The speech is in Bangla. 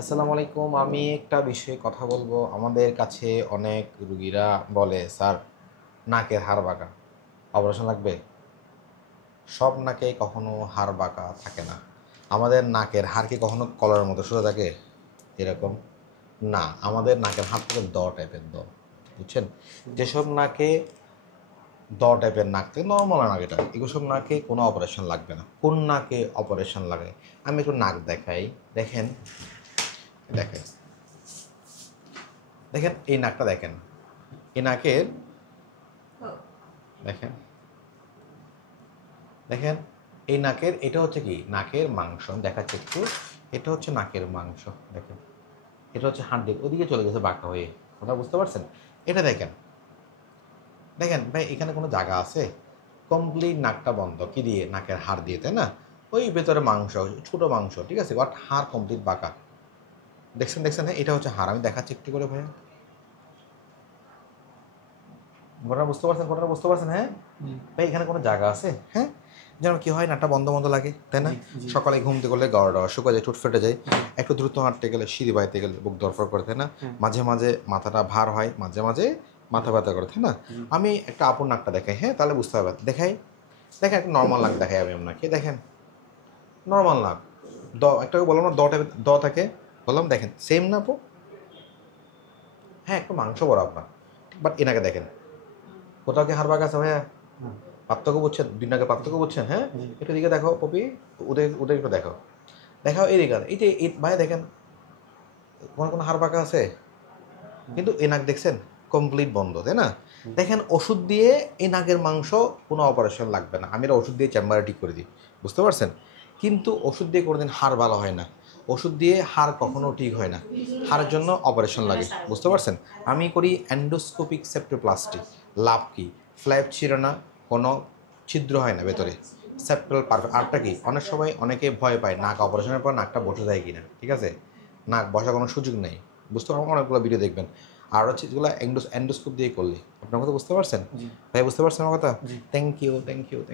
আসসালামু আলাইকুম। আমি একটা বিষয়ে কথা বলবো। আমাদের কাছে অনেক রুগীরা বলে, স্যার নাকের হাড় বাঁকা, অপারেশন লাগবে। সব নাকে কখনো হাড় বাঁকা থাকে না। আমাদের নাকের হাড় কি কখনো কলার মতো সোজা থাকে এরকম? না, আমাদের নাকের হাড় থেকে টাইপের বুঝছেন? যেসব নাকে টাইপের নাক থেকে নর্মাল নাক, এটা এগুলো নাকে কোনো অপারেশন লাগবে না। কোন নাকে অপারেশন লাগে? আমি একটু নাক দেখাই। দেখেন, দেখেন, দেখেন এই নাকটা দেখেন। এই নাকের দেখেন, দেখেন এই নাকের, এটা হচ্ছে কি নাকের মাংস দেখাচ্ছে একটু। এটা হচ্ছে নাকের মাংস, দেখেন এটা হচ্ছে হাড্ডি, ওদিকে চলে গেছে বাঁকা হয়ে। কথা বুঝতে পারছেন? এটা দেখেন, দেখেন ভাই, এখানে কোনো জায়গা আছে? কমপ্লিট নাকটা বন্ধ কি দিয়ে? নাকের হাড় দিয়ে, তাই না? ওই ভেতরে মাংস, ছোট মাংস, ঠিক আছে, বাট হাড় কমপ্লিট বাঁকা। দেখছেন, দেখছেন? হ্যাঁ, এটা হচ্ছে হাড়। আমি দেখাচ্ছি একটু করে ভাইয়া। ঘটনা বুঝতে পারছেন? ঘটনা বুঝতে পারছেন? হ্যাঁ ভাই, এখানে কোনো জায়গা আছে? হ্যাঁ, যেন কি হয়, নাটটা বন্ধ বন্ধ লাগে, তাই না? সকালে ঘুমতে করলে গাড়া শুকা যায়, ঠোঁট ফেটে যায়। একটু দ্রুত হাঁটতে গেলে, সিঁড়ি বাইতে গেলে বুক দরফর করে, তাই না? মাঝে মাঝে মাথাটা ভার হয়, মাঝে মাঝে মাথা ব্যথা করে, তাই না? আমি একটা আপুর নাকটা দেখাই, হ্যাঁ, তাহলে বুঝতে হবে। দেখাই, দেখেন একটা নর্মাল নাক দেখাই আমি আপনাকে। দেখেন নর্মাল নাক, একটাকে বললাম না টাইপের থাকে, বললাম দেখেন সেম না আপু? হ্যাঁ, একটু মাংস বড় আপনার, বাট এনাকে দেখেন, কোথাও কি হাড় বাঁকা আছে ভাইয়া? পার্থক্য বুঝছেন? দুই নাকের পার্থক্য বুঝছেন? হ্যাঁ, একটু দিকে দেখো পপি, ওদের ওদের একটু দেখো, দেখাও এই দিকে। এই যে ভাই দেখেন, কোনো হাড় বাঁকা আছে? কিন্তু এই নাক দেখছেন কমপ্লিট বন্ধ, তাই না? দেখেন ওষুধ দিয়ে এই নাকের মাংস কোনো অপারেশন লাগবে না। আমি এটা ওষুধ দিয়ে চেম্বারে ঠিক করে দিই, বুঝতে পারছেন? কিন্তু ওষুধ দিয়ে কোনোদিন হাড় ভালো হয় না। ওষুধ দিয়ে হাড় কখনো ঠিক হয় না। হাড়ের জন্য অপারেশন লাগে, বুঝতে পারছেন? আমি করি এন্ডোস্কোপিক সেপ্টোপ্লাস্টি। লাভ কি? ফ্ল্যাপ ছিল না, কোনো ছিদ্র হয় না ভেতরে, সেপ্টাল পারফেক্ট। আরটা কি, অনেক সময় অনেকে ভয় পায় নাক অপারেশনের পর নাকটা বসে যায় কিনা, ঠিক আছে? নাক বসার কোনো সুযোগ নেই, বুঝতে পারবেন? অনেকগুলো ভিডিও দেখবেন। আর হচ্ছে যেগুলো এন্ডোস্কোপ দিয়ে করলে, আপনার কথা বুঝতে পারছেন? ভাই বুঝতে পারছেন আমার কথা? Thank you, thank you.